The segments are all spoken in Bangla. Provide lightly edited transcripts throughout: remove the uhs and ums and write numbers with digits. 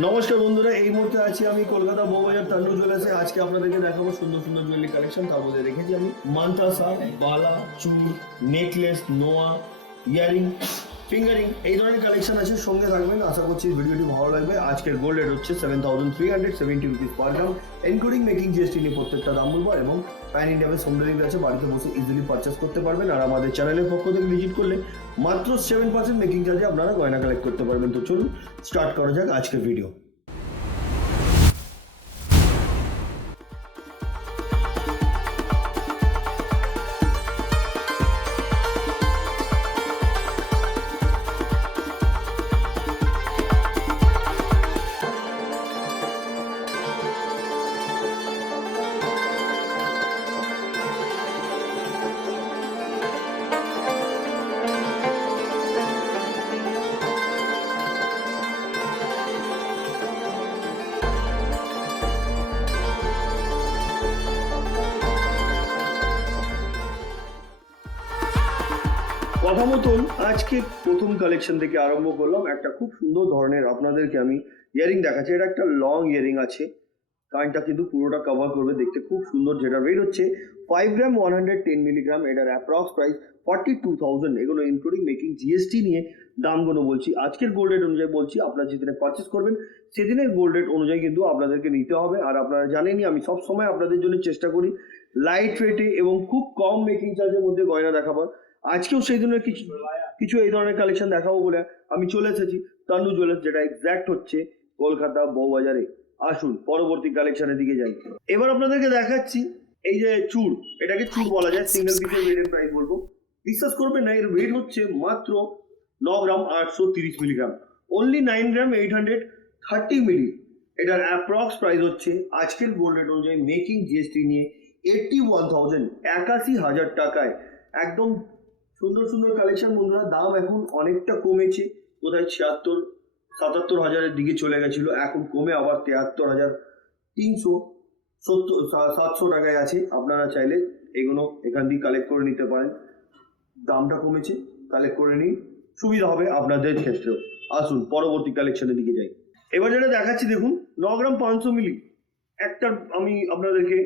নমস্কার বন্ধুরা, এই মুহূর্তে আছি আমি কলকাতা বউবাজার তান্নু জুয়েলার্সে। আজকে আপনাদেরকে দেখাবো সুন্দর সুন্দর জুয়েলারি কালেকশন। তার মধ্যে রেখেছি আমি মান্তাসা, বালা, চুল, নেকলেস, নোয়া, ইয়ারিং, ফিঙ্গারিং, এই ধরনের কালেকশন আছে। সঙ্গে থাকবেন, আশা করছি ভিডিওটি ভালো লাগবে। আজকের গোল্ড রেট হচ্ছে 7370 রুপিস পার গ্রাম, ইনক্লুডিং মেকিং জিএসটি নিয়ে প্রত্যেকটা দাম বলবো। এবং প্যান ইন্ডিয়াতে হোম ডেলিভারি আছে, বাড়িতে বসে ইজিলি পারচেস করতে পারবেন। আর আমাদের চ্যানেলের পক্ষ থেকে ভিজিট করলে মাত্র 7% মেকিং চার্জে আপনারা গয়না কালেক্ট করতে পারবেন। তো চলুন স্টার্ট করা যাক আজকের ভিডিও। কথা মতন আজকে প্রথম কালেকশন থেকে আরম্ভ করলাম। একটা খুব সুন্দর ধরনের আপনাদেরকে আমি ইয়ারিং দেখাচ্ছি। এটা একটা লং ইয়ারিং আছে, কানটা কিন্তু পুরোটা কভার করবে, দেখতে খুব সুন্দর। যেটা ওয়েট হচ্ছে 5 গ্রাম 110 মিলিগ্রাম। এটার অ্যাপ্রক্স প্রাইস 42,000। এগুলো ইনক্লুডিং মেকিং জিএসটি নিয়ে দামগুলো বলছি। আজকের গোল্ড রেট অনুযায়ী বলছি, আপনারা যেদিনে পারচেস করবেন সেদিনের গোল্ড রেট অনুযায়ী কিন্তু আপনাদেরকে নিতে হবে। আর আপনারা জানেনই আমি সব সময় আপনাদের জন্য চেষ্টা করি লাইট ওয়েটে এবং খুব কম মেকিং চার্জের মধ্যে গয়না দেখাবার। আজকেও সেই জন্য কিছু কিছু এই ধরনের কালেকশন দেখাবো বলে আমি চলে এসেছি তান্নু জুয়েলার্স, যেটা এক্স্যাক্ট হচ্ছে কলকাতা বউবাজারে। আসুন পরবর্তী কালেকশনের দিকে যাই। এবার আপনাদেরকে দেখাচ্ছি এই যে চূড়, এটাকে চূড় বলা যায়। সিঙ্গেল পিসের ওয়েটের প্রাইস বলবো, বিশ্বাস করবেন না, এর ওয়েট হচ্ছে মাত্র 9 গ্রাম 830 মিলিগ্রাম, অনলি 9 গ্রাম 830 মিলি। এটার অ্যাপ্রক্স প্রাইস হচ্ছে আজকের গোল্ড রেট অনুযায়ী মেকিং জিএসটি নিয়ে 81,000, 81,000 টাকায়। একদম সুন্দর সুন্দর কালেকশন বন্ধুরা। দাম এখন অনেকটা কমেছে, কোথায় 76-77 হাজারের দিকে চলে গেছিল, এখন কমে আবার 73,370 টাকায় আছে। আপনারা চাইলে এগুলো এখান দিয়ে কালেক্ট করে নিতে পারেন। দামটা কমেছে, কালেক্ট করে নিন, সুবিধা হবে আপনাদের ক্ষেত্রেও। আসুন পরবর্তী কালেকশনের দিকে যাই। এবার যেটা দেখাচ্ছি দেখুন, 9 গ্রাম 500 মিলি। একটা আমি আপনাদেরকে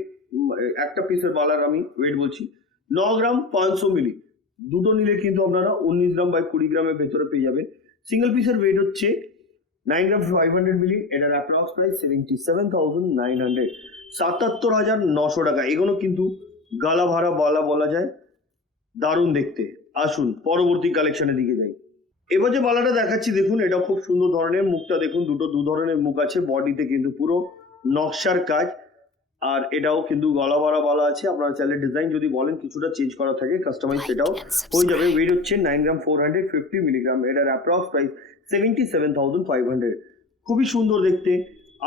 একটা পিসের বালার আমি ওয়েট বলছি, 9 গ্রাম 500 মিলি। দুটো নিলে কিন্তু আপনারা 19 গ্রাম বাই 20 গ্রামের ভেতরে পেয়ে যাবেন। সিঙ্গেল পিসের ওয়েট হচ্ছে 9 গ্রাম 500 মিলি। এটার অ্যাপ্রক্স প্রাইস 77,900, 77,900 টাকা। এগুলো কিন্তু গালা ভাড়া বালা বলা যায়, দারুণ দেখতে। আসুন পরবর্তী কালেকশনের দিকে যাই। এবার যে বালাটা দেখাচ্ছি দেখুন, এটা খুব সুন্দর ধরনের। মুখটা দেখুন, দু ধরনের মুখ আছে, বডিতে কিন্তু পুরো নকশার কাজ। আর এটাও কিন্তু গলা ভরা বালা আছে। আপনারা চাইলে ডিজাইন যদি বলেন কিছুটা চেঞ্জ করা থাকে, কাস্টমাইজ, সেটাও হয়ে যাবে। ওয়েট হচ্ছে 9 গ্রাম 450 মিলিগ্রাম। এটার অ্যাপ্রক্স প্রাইস 77,500। খুবই সুন্দর দেখতে।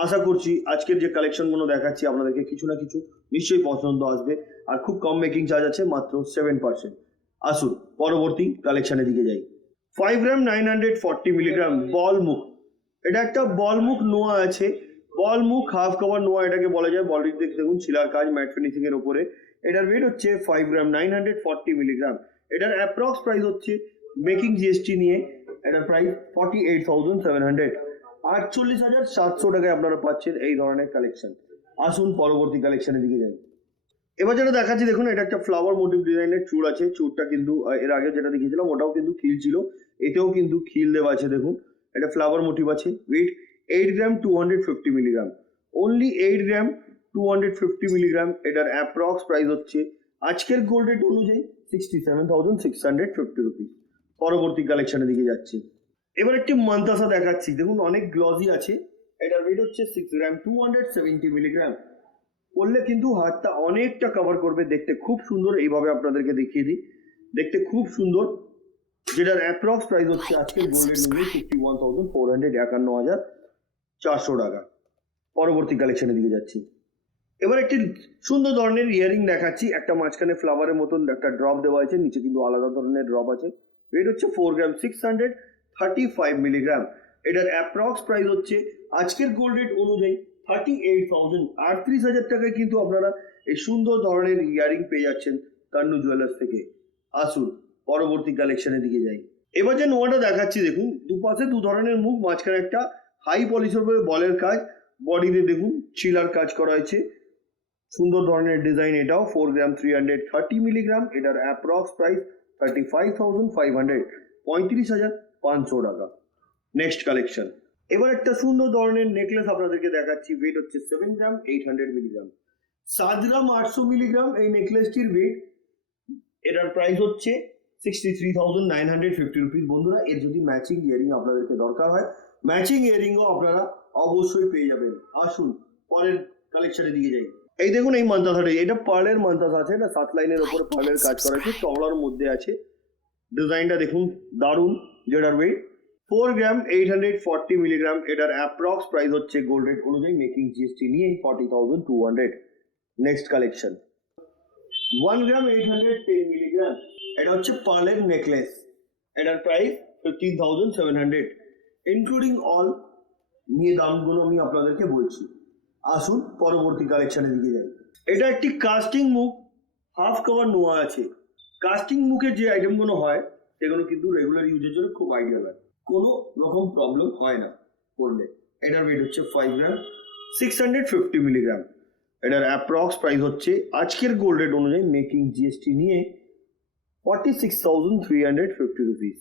আশা করছি আজকের যে কালেকশনগুলো দেখাচ্ছি আপনাদেরকে কিছু না কিছু নিশ্চয়ই পছন্দ আসবে। আর খুব কম মেকিং চার্জ আছে, মাত্র 7%। আসুন পরবর্তী কালেকশনের দিকে যাই। 5 গ্রাম 940 মিলিগ্রাম বল মুখ। এটা একটা বল মুখ নোয়া আছে, বল মুখ হাফ কভার নোয়া এটাকে বলা যায়। বলটি দেখুন, ছিলার কাজ, ম্যাট ফিনিশিং এর উপরে। এটার ওয়েট হচ্ছে 5 গ্রাম 940 মিলিগ্রাম। এটার অ্যাপ্রক্স প্রাইস হচ্ছে মেকিং জিএসটি নিয়ে এটার প্রাইস 48,700, 48,700 টাকায় আপনারা পাচ্ছেন এই ধরনের কালেকশন। আসুন পরবর্তী কালেকশনের দিকে যাই। এবার যেটা দেখাচ্ছি দেখুন, এটা একটা ফ্লাওয়ার মোটিভ ডিজাইনের চূড় আছে। চূড়টা কিন্তু এর আগে যেটা দেখিয়েছিলাম ওটাও কিন্তু খিল ছিল, এতেও কিন্তু খিল দেওয়া আছে। দেখুন এটা ফ্লাওয়ার মোটিভ আছে। ওয়েট 8 গ্রাম 250 মিলিগ্রাম, অনলি 8 গ্রাম 250 মিলিগ্রাম। এটার অ্যাপ্রক্স প্রাইস হচ্ছে আজকের গোল্ড রেট অনুযায়ী 67,650 রুপিস। পরবর্তী কালেকশনের দিকে যাচ্ছি। এবার একটি মান্তাসা দেখাচ্ছি দেখুন, অনেক গ্লজি আছে। এটার ওয়েট হচ্ছে 6 গ্রাম 270 মিলিগ্রাম। করলে কিন্তু হাতটা অনেকটা কভার করবে, দেখতে খুব সুন্দর। এইভাবে আপনাদেরকে দেখিয়ে দিই, দেখতে খুব সুন্দর। যেটার অ্যাপ্রক্স প্রাইস হচ্ছে আজকের গোল্ডের মূল্য 51,400, 51,400 টাকা। পরবর্তী কালেকশনের দিকে যাচ্ছি। এবার একটি সুন্দর ধরনের ইয়ারিং দেখাচ্ছি। একটা মাঝখানে ফ্লাওয়ারের মতন একটা ড্রপ দেওয়া আছে, নিচে কিন্তু আলাদা ধরনের ড্রপ আছে। ওয়েট হচ্ছে 4 গ্রাম 635 মিলিগ্রাম। এটার অ্যাপ্রক্স প্রাইস হচ্ছে আজকের গোল্ড রেট অনুযায়ী 38,000, 38,000 টাকায় কিন্তু আপনারা এই সুন্দর ধরনের ইয়ারিং পেয়ে যাচ্ছেন তান্নু জুয়েলার্স থেকে। আসুন পরবর্তী কালেকশনের দিকে যাই। এবার যে নোয়াটা দেখাচ্ছি দেখুন, দুপাশে দু ধরনের মুখ, মাঝখানে একটা হাই পলিশের উপরে বলের কাজ, বডিতে দেখুন চিলার কাজ করা হয়েছে, সুন্দর ধরনের ডিজাইন। এটাও 4 গ্রাম 330 মিলিগ্রাম, এটার অ্যাপ্রক্স প্রাইস 35,500, 35,500 টাকা। নেক্সট কালেকশন, এবার একটা সুন্দর ধরনের নেকলেস আপনাদেরকে দেখাচ্ছি। ওয়েট হচ্ছে 7 গ্রাম 800 মিলিগ্রাম, 7 গ্রাম 800 মিলিগ্রাম এই নেকলেসটির ওয়েট। এটার প্রাইস হচ্ছে 63,950 রুপিস। বন্ধুরা, এর যদি ম্যাচিং ইয়ারিং আপনাদেরকে দরকার হয়, ম্যাচিং ইয়ারিংও আপনারা অবশ্যই পেয়ে যাবেন। আসুন পরের কালেকশনের দিকে যাই। এই দেখুন এই মান্তাসাটা, এটা পার্লের মান্তাস আছে, এটা 7 লাইনের উপরে পার্লের কাজ করা আছে, টলার মধ্যে আছে। ডিজাইনটা দেখুন দারুণ, যেটার ওয়েট 4 গ্রাম 840 মিলিগ্রাম, এটার অ্যাপ্রক্স প্রাইস হচ্ছে গোল্ড রেট অনুযায়ী মেকিং জিএসটি নিয়ে 40,200। নেক্সট কালেকশন, 1 গ্রাম 810 মিলিগ্রাম, এটা হচ্ছে পার্লের নেকলেস, এটার প্রাইস 15,700 ইনক্লুডিং অল। নিয়ে দামগুলো আমি আপনাদেরকে বলছি। আসুন পরবর্তী কালেকশনের দিকে যাই। এটা একটি কাস্টিং মুখ হাফ কভার নোয়া আছে। কাস্টিং মুখের যে আইটেমগুলো হয় সেগুলো কিন্তু রেগুলার ইউজের জন্য খুব আইডিয়াল হয়, কোনো রকম প্রবলেম হয় না করলে। এটার ওয়েট হচ্ছে 5 গ্রাম 650 মিলিগ্রাম, এটার অ্যাপ্রক্স প্রাইস হচ্ছে আজকের গোল্ড রেট অনুযায়ী মেকিং জিএসটি নিয়ে 46,350 রুপিস।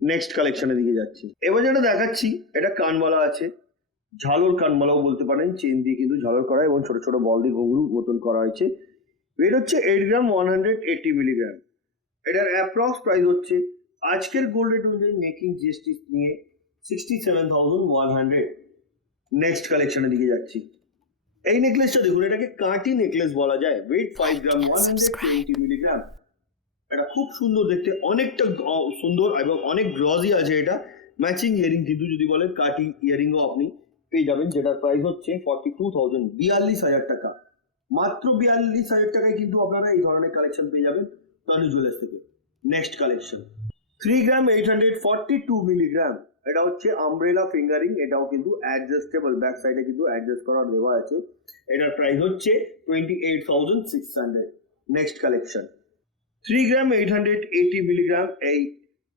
নেক্সট কালেকশনের দিকে যাচ্ছি। এবার যেটা দেখাচ্ছি এটা কানবালা আছে, ঝালর কানবালাও বলতে পারেন, চেন দিয়ে কিন্তু ঝালর করা এবং ছোট ছোট বল দিয়ে ঘুঙরু মতন করা হয়েছে। ওয়েট হচ্ছে 8 গ্রাম 180 মিলিগ্রাম, এটার অ্যাপ্রক্স প্রাইস হচ্ছে আজকের গোল্ড রেট অনুযায়ী মেকিং জিএসটি নিয়ে 67,100। নেক্সট কালেকশনের দিকে যাচ্ছি। এই নেকলেসটা দেখুন, এটাকে কাঁটি নেকলেস বলা যায়। ওয়েট 5 গ্রাম 120 মিলিগ্রাম, এটা খুব সুন্দর দেখতে, অনেকটা সুন্দর এবং অনেক গ্লসি আছে। এটা ম্যাচিং ইয়ারিং কিন্তু যদি বলেন কাটি ইয়ারিংও আপনি পেয়ে যাবেন, যেটার প্রাইস হচ্ছে 42,000, 42,000 টাকা। মাত্র 42,000 টাকায় কিন্তু আপনারা এই ধরনের কালেকশন পেয়ে যাবেন তনু জুয়েলার্স থেকে। নেক্সট কালেকশন, 3 গ্রাম 842 মিলিগ্রাম, এটা হচ্ছে আমব্রেলা ফিঙ্গারিং, এটাও কিন্তু অ্যাডজাস্টেবল, ব্যাক সাইডে কিন্তু অ্যাডজাস্ট করার দেওয়া আছে। এটার প্রাইস হচ্ছে 28,600। নেক্সট কালেকশন, 3 গ্রাম 880 মিলিগ্রাম এই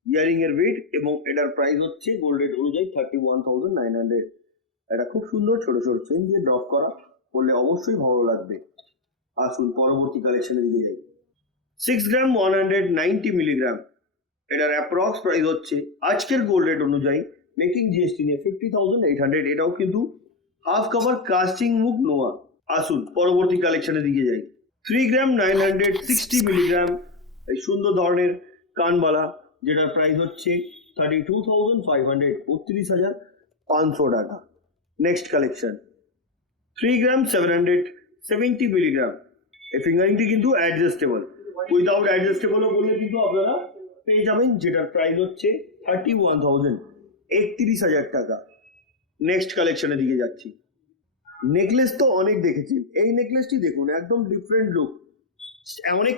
ইয়ারিং এর ওয়েট এবং এটার প্রাইস হচ্ছে গোল্ড রেট অনুযায়ী 31,900। এটা খুব সুন্দর ছোট ছোট চেন দিয়ে ড্রপ করা, করলে অবশ্যই ভালো লাগবে। আসুন পরবর্তী কালেকশনের দিকে যাই। 6 গ্রাম 190 মিলিগ্রাম, এটার অ্যাপ্রক্স প্রাইস হচ্ছে আজকের গোল্ড রেট অনুযায়ী মেকিং জিএসটি নিয়ে 50,800। এটাও কিন্তু হাফ কভার কাস্টিং মুখ নোয়া। আসুন পরবর্তী কালেকশনের দিকে যাই। 3 গ্রাম 960 মিলিগ্রাম এই সুন্দর ধরনের কানবালা, যেটার প্রাইস হচ্ছে 32,500, 32,500 টাকা। নেক্সট কালেকশন, 3 গ্রাম 770 মিলিগ্রাম, এই ফিঙ্গারিংটি কিন্তু অ্যাডজাস্টেবল, উইদাউট অ্যাডজাস্টেবলও বললে কিন্তু আপনারা পেয়ে যাবেন, যেটার প্রাইস হচ্ছে 31,000, 31,000 টাকা। নেক্সট কালেকশনের দিকে যাচ্ছি। নেকলেস তো অনেক দেখেছি, এই নেকলেসটি দেখুন একদম ডিফারেন্ট লুক, অনেক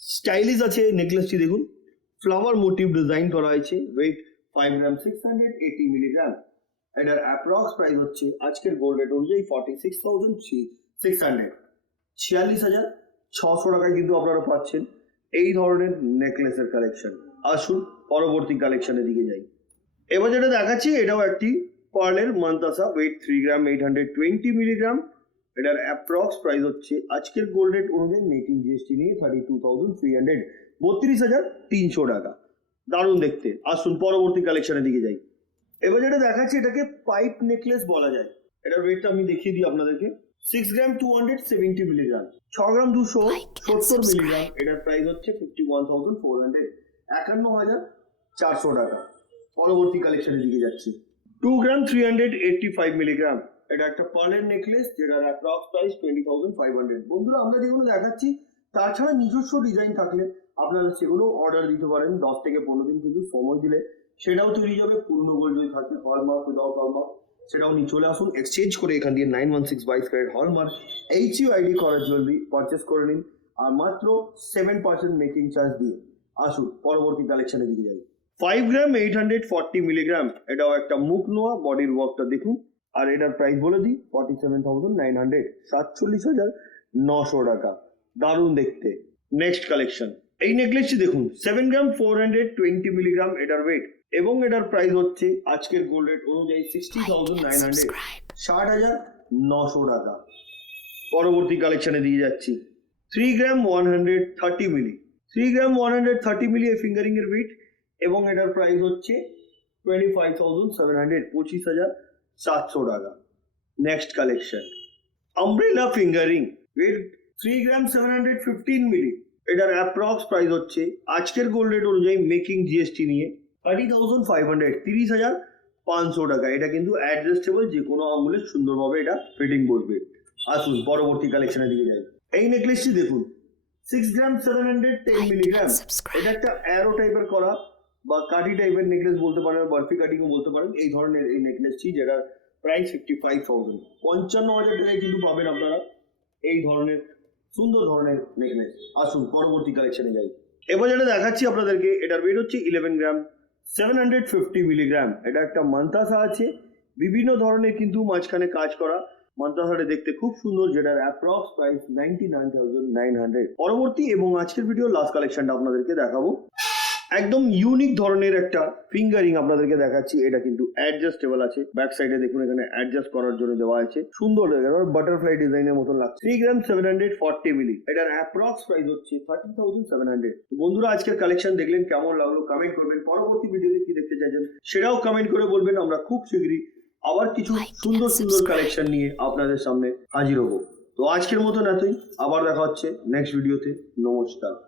স্টাইলিশ আছে নেকলেসটি। দেখুন ফ্লাওয়ার মোটিভ ডিজাইন করা হয়েছে। ওয়েট 5 গ্রাম 680 মিলিগ্রাম, এটার অ্যাপ্রক্স প্রাইস হচ্ছে আজকের গোল্ড রেট অনুযায়ী 46,600, 46,600 টাকায় কিন্তু আপনারা পাচ্ছেন এই ধরনের নেকলেসের কালেকশন। আসুন পরবর্তী কালেকশনের দিকে যাই। এবার যেটা দেখাচ্ছি এটাও একটি পার্লের মান্তাসা। ওয়েট 3 গ্রাম 820 মিলিগ্রাম, এটার অ্যাপ্রক্স প্রাইস হচ্ছে আজকের গোল্ড রেট অনুযায়ী মেকিং জিএসটি নিয়ে 32,300, 32,300 টাকা। দারুণ দেখতে। আসুন পরবর্তী কালেকশনের দিকে যাই। এবার যেটা দেখাচ্ছি এটাকে পাইপ নেকলেস বলা যায়। এটার ওয়েটটা আমি দেখিয়ে দিই আপনাদেরকে। 6 গ্রাম 270 মিলিগ্রাম, 6 গ্রাম 270 মিলিগ্রাম, এটার প্রাইস হচ্ছে 51,400, 51,400 টাকা। পরবর্তী কালেকশনের দিকে যাচ্ছি। 2 গ্রাম 385 মিলিগ্রাম, এটা একটা পার্লের নেকলেস, যেটার অ্যাপ্রক্স প্রাইস 20,500। বন্ধুরা, আমরা যেগুলো দেখাচ্ছি তাছাড়া নিজস্ব ডিজাইন থাকলে আপনারা সেগুলো অর্ডার দিতে পারেন। 10 থেকে 15 দিন কিন্তু সময় দিলে সেটাও তৈরি যাবে। পুরনো গোল্ড যদি থাকে, হলমার্ক উইদাউট হলমার্ক, সেটাও নিয়ে চলে আসুন, এক্সচেঞ্জ করে এখান দিয়ে 916 22 ক্যারেট হলমার্ক HUID করা জুয়েলারি পারচেস করে নিন, আর মাত্র 7% মেকিং চার্জ দিয়ে। আসুন পরবর্তী কালেকশনের দিকে যাই। 5 গ্রাম 840 মিলিগ্রাম, এটাও একটা মুখ নোয়া, বডির ওয়ার্কটা দেখুন, আর এটার প্রাইস বলে দিই 47,900, 47,900 টাকা। দারুণ দেখতে। নেক্সট কালেকশন, এই নেকলেসটি দেখুন 7 গ্রাম 420 মিলিগ্রাম এটার ওয়েট এবং এটার প্রাইস হচ্ছে আজকের গোল্ড রেট অনুযায়ী 60,900 60,900 টাকা। পরবর্তী কালেকশনে দিয়ে যাচ্ছি 3 গ্রাম 130 মিলি 3 গ্রাম 130 মিলি এই ফিঙ্গারিং এর ওয়েট এবং এটার প্রাইস হচ্ছে 25,700 25,700 টাকা। Next collection umbrella finger ring weight 3 gram 715 milli এটার অ্যাপ্রক্স প্রাইস হচ্ছে আজকের গোল্ড রেট অনুযায়ী মেকিং জিএসটি নিয়ে 30,500 30,500 টাকা। এটা কিন্তু অ্যাডজাস্টেবল, যে কোনো আঙুলে সুন্দরভাবে এটা ফিটিং বসবে। আসুন পরবর্তী কালেকশনের দিকে যাই। এই নেকলেসটি দেখুন 6 গ্রাম 710 মিলিগ্রাম এটা একটা অ্যারো টাইপের করা বা কাঠি টাইপের নেকলেস বলতে পারেন, বার্ফি কাটিংও বলতে পারেন। এই ধরনের এই নেকলেসটি যেটার প্রাইস 55,000 55,000 টাকায় কিন্তু পাবেন আপনারা এই ধরনের সুন্দর ধরনের নেকলেস। আসুন পরবর্তী কালেকশনে যাই। এবার যেটা দেখাচ্ছি আপনাদেরকে এটার ওয়েট হচ্ছে 11 গ্রাম 750 মিলিগ্রাম। এটা একটা মান্তাসা আছে, বিভিন্ন ধরনের কিন্তু মাঝখানে কাজ করা। মান্তাসাটা দেখতে খুব সুন্দর, যেটার অ্যাপ্রক্স প্রাইস 99,900। পরবর্তী এবং আজকের ভিডিও লাস্ট কালেকশনটা আপনাদেরকে দেখাবো। একদম ইউনিক ধরনের একটা ফিঙ্গারিং আপনাদেরকে দেখাচ্ছি। এটা কিন্তু অ্যাডজাস্টেবল আছে, ব্যাক সাইডে দেখুন এখানে অ্যাডজাস্ট করার জন্য দেওয়া আছে, সুন্দর বাটারফ্লাই ডিজাইনের মতন লাগছে। 3 গ্রাম 740 মিলি এটার অ্যাপ্রক্স প্রাইস হচ্ছে 30,700। বন্ধুরা আজকের কালেকশন দেখলেন, কেমন লাগলো কমেন্ট করবেন। পরবর্তী ভিডিওতে কি দেখতে চাইছেন সেটাও কমেন্ট করে বলবেন। আমরা খুব শীঘ্রই আবার কিছু সুন্দর সুন্দর কালেকশন নিয়ে আপনাদের সামনে হাজির হবো। তো আজকের মতন এতই, আবার দেখা হচ্ছে নেক্সট ভিডিওতে। নমস্কার।